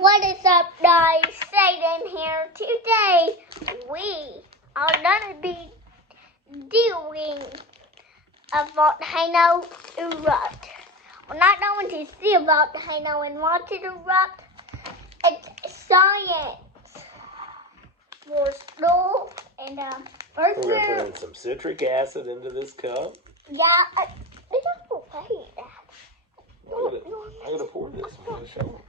What is up, guys? Satan here. Today, we are going to be doing a volcano erupt. We're not going to see a volcano and watch it erupt. It's science for school. And first we're going to put in some citric acid into this cup. Yeah, it's not okay. I'm going to pour this. I'm going to show them.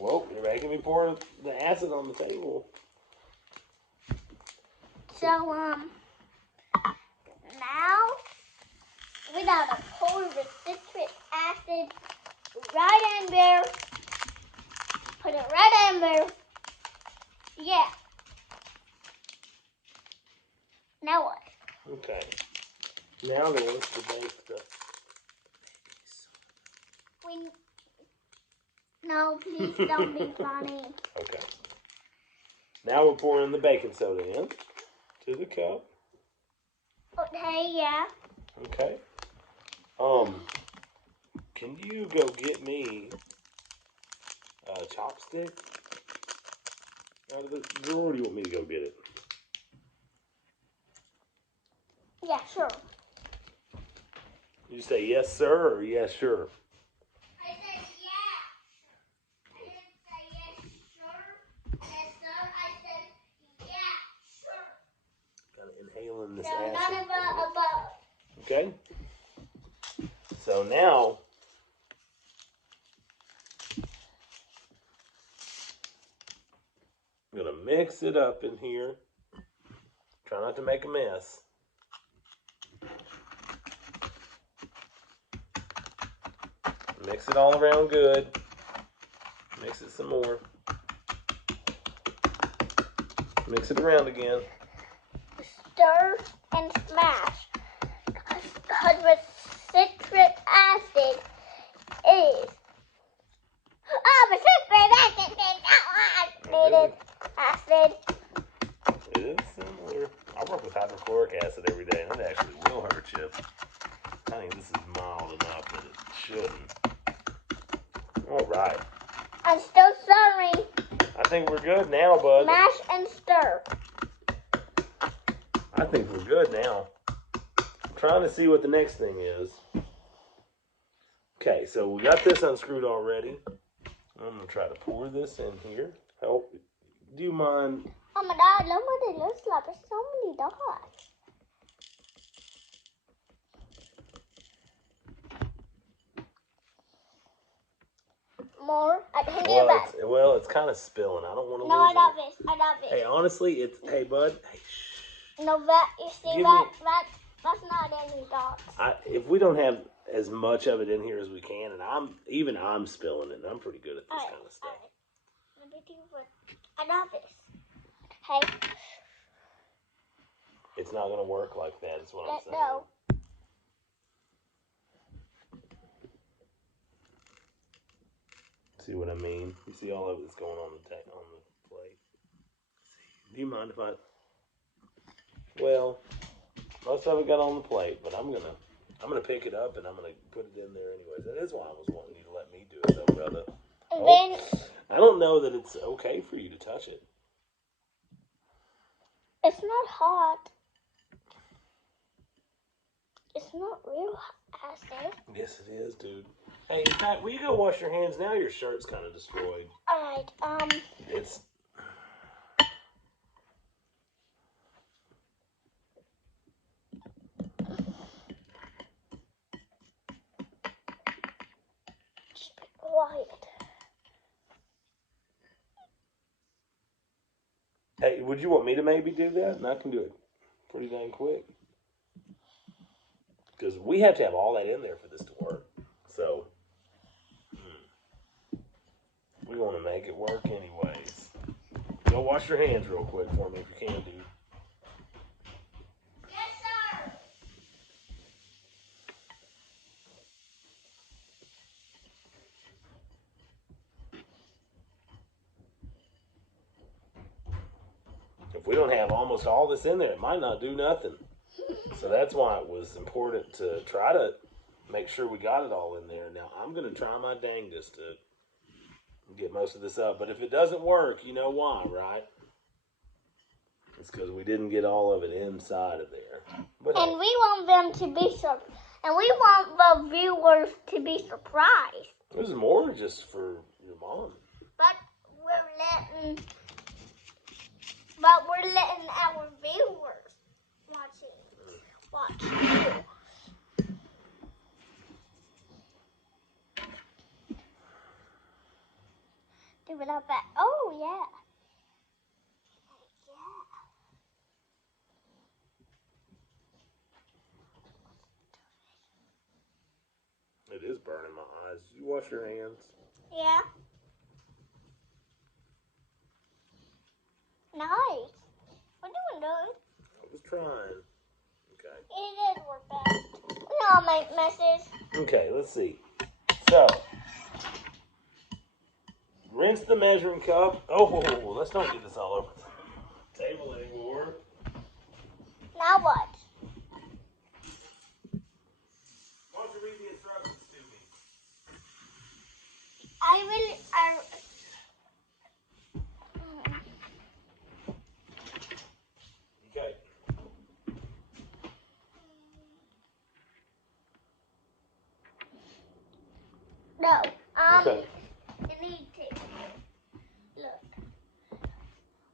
Whoa, you're making me pour the acid on the table. So, now we gotta pour the citric acid right in there. Put it right in there. Yeah. Now what? Okay. Now then, what's the bake stuff? No, please don't be funny. Okay. Now we're pouring the baking soda in to the cup. Okay, yeah. Okay. Can you go get me a chopstick out of the drawer, or do you want me to go get it? Yeah, sure. You say yes, sir, or yes, sure? I said yeah. I didn't say yes, sure. Yes, sir. I said yeah, sure. Kind of inhaling this So acid. none of the above. Okay. So now, I'm going to mix it up in here. Try not to make a mess. Mix it all around good. Mix it some more. Mix it around again. Stir and smash. Because the citric acid is... Oh, the citric acid. It is similar. I work with hydrochloric acid every day, and it actually will hurt you. I think this is mild enough that it shouldn't. All right. I'm still stirring. I think we're good now, bud. Mash and stir. I think we're good now. I'm trying to see what the next thing is. Okay, so we got this unscrewed already. I'm going to try to pour this in here. Help. Do you mind? Oh my God, look what it looks like. There's so many dots. More. I can do that. Well, it's kind of spilling. I don't want to No, lose I love this. I love this. Hey, honestly, hey, bud. Hey, shh. No, that, you see that's not any dots. If we don't have as much of it in here as we can, and I'm spilling it, and I'm pretty good at this kind of stuff. Let me do what I love this. Hey. It's not going to work like that, is what I'm saying. No. See what I mean? You see all of it's going on the plate. Do you mind if I... Well, most of it got on the plate, but I'm gonna pick it up and I'm gonna put it in there anyways. That is why I was wanting you to let me do it, though, brother. Then I don't know that it's okay for you to touch it. It's not hot. It's not real acid. Yes, it is, dude. Hey, in fact, will you go wash your hands now? Your shirt's kind of destroyed. Alright, It's... Just be quiet. Hey, would you want me to maybe do that? And I can do it pretty dang quick. Because we have to have all that in there for this to work. So, we want to make it work anyways. Go wash your hands real quick for me if you can, dude. Yes, sir. If we don't have almost all this in there, it might not do nothing. So that's why it was important to try to make sure we got it all in there. Now, I'm going to try my dangest to get most of this up. But if it doesn't work, you know why, right? It's because we didn't get all of it inside of there. But and we want them to be and we want the viewers to be surprised. This is more just for your mom. But we're letting our viewers watch. Do it up back. Oh yeah. It is burning my eyes. Did you wash your hands? Yeah. Nice. What are you doing? I was trying. Okay. It did work best. We all make messes. Okay, let's see. So, rinse the measuring cup. Oh, let's not get this all over the table anymore. Now what? Why don't you read the instructions to me? Okay. No. Okay. You need to look.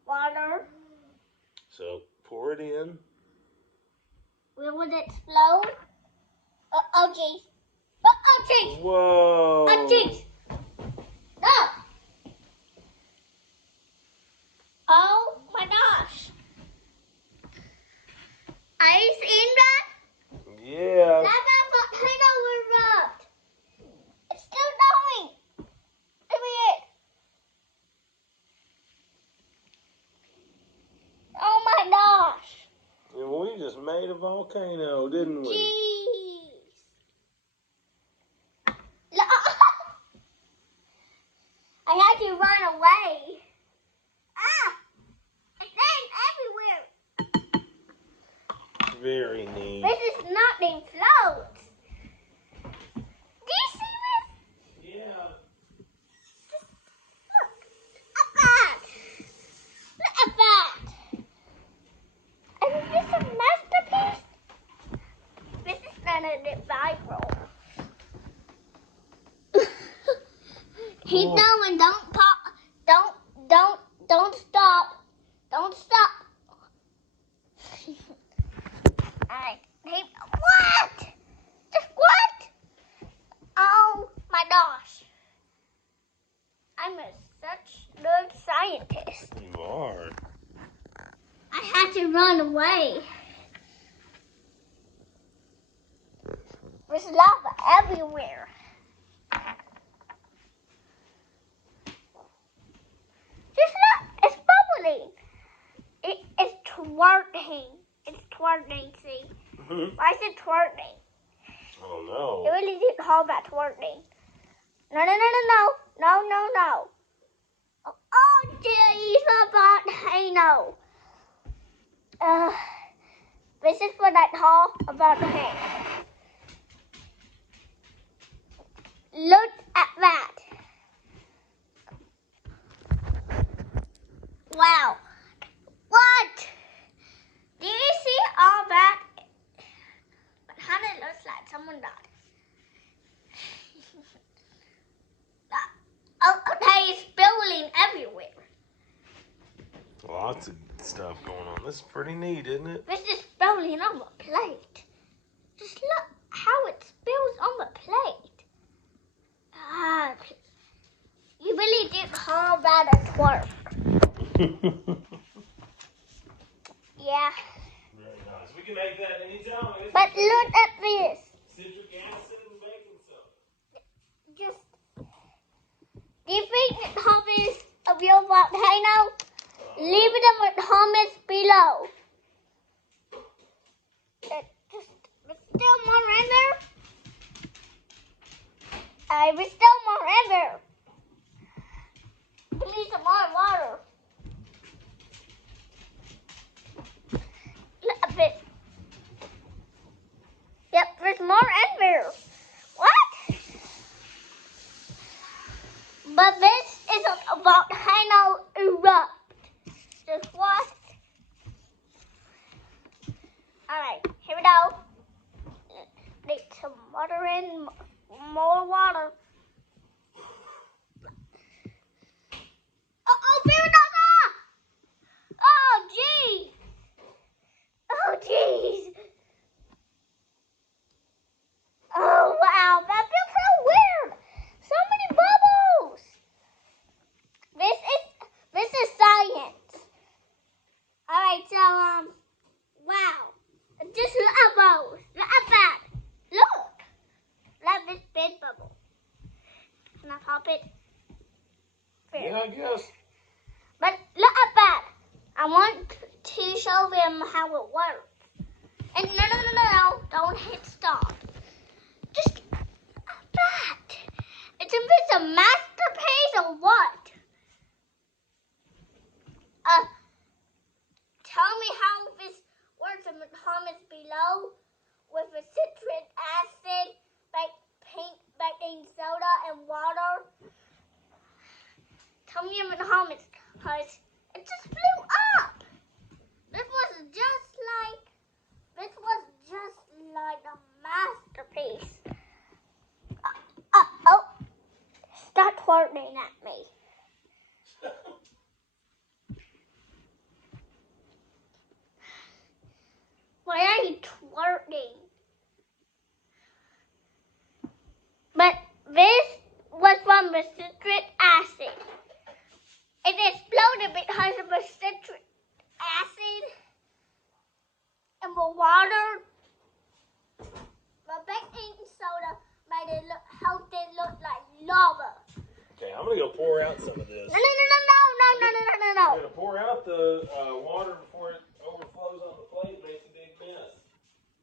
Water. So, pour it in. Will it explode? Oh geez. Oh geez. Whoa. Oh geez. No. Oh my gosh. Are you seeing that? Yeah. That volcano erupt. It's still going. Look at it. Oh my gosh. And we just made a volcano, didn't we? Jeez. Look. I had to run away. Ah! It's everywhere. Very neat. This is nothing floats. Do you see this? Yeah. Look at that. Look at that. Is this a masterpiece? This is gonna get viral. Keep going. Don't pop. Don't stop. Don't stop. Alright. What? Just what? Oh my gosh. I'm such a good scientist. You are. I had to run away. There's lava everywhere. Just look, it's bubbling. It's twerking. It's twerking, see? Why is it twerking? Oh no. It really didn't call that twerking. No. Oh, geez, a volcano. This is what I call a volcano. Look at that. Wow. What? Do you see all that? But how did it look like someone died? Okay, it's spilling everywhere. Lots of stuff going on. This is pretty neat, isn't it? This is spilling on the plate. Just look how it spills on the plate. You really did call that a twerk. Yeah. Very nice. We can make that anytime. But look at this. Citric acid and baking soda. Just, do you think the comments of your volcano? Leave it in the comments below. There's still more in there. There's still more in there. We need some more water. Look at this. Yep, there's more in there. But this is a volcano erupt. Just watch. Alright, here we go. Need some water in, more water. Oh, Baradonna! Oh, geez. Oh, jeez. Oh, wow. That feels so weird. So many bubbles. This is science. All right, so, wow. Just look at those. Look at that. Look. Look at this big bubble. Can I pop it? There. Yeah, I guess. But look at that. I want to show them how it works. And no, don't hit stop. Just look at that. It's a masterpiece or what? Tell me how this works in the comments below with the citric acid, baking soda, and water. Tell me in the comments, because it just blew up. This was just like a masterpiece. Oh, stop twerking at me. Why are you twerking? But this was from the citric acid. It exploded because of the citric acid and the water. The baking soda helped it look like lava. Okay, I'm gonna go pour out some of this. No. I'm gonna pour out the water before it overflows on the plate, makes a big mess.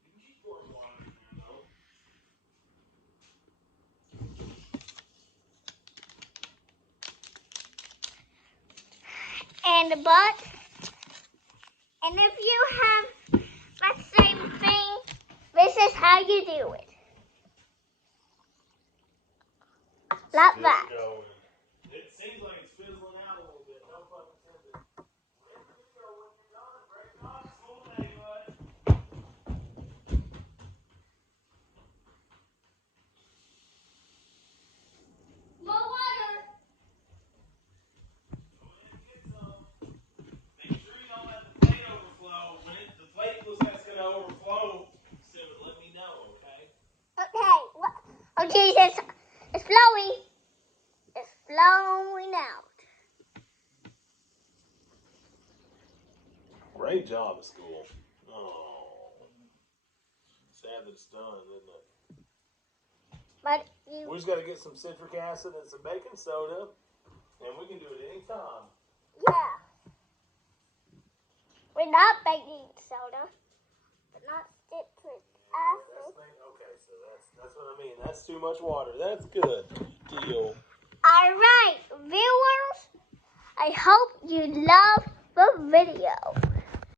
You can keep pouring water in there, And if you have that same thing, this is how you do it. Like Still that. going. It seems like it's fizzling out a little bit. No fucking sense. More water. Make sure you don't let the plate overflow. When the plate looks like it's gonna overflow, so let me know, okay? Okay. Oh Jesus! It's flowing. It's flowing out. Great job at school. Oh, sad that it's done, isn't it? But We just got to get some citric acid and some baking soda, and we can do it anytime. yeah. We're not baking soda, but not citric acid. Okay, so that's what I mean. That's too much water. That's good. Deal. All right, viewers. I hope you love the video.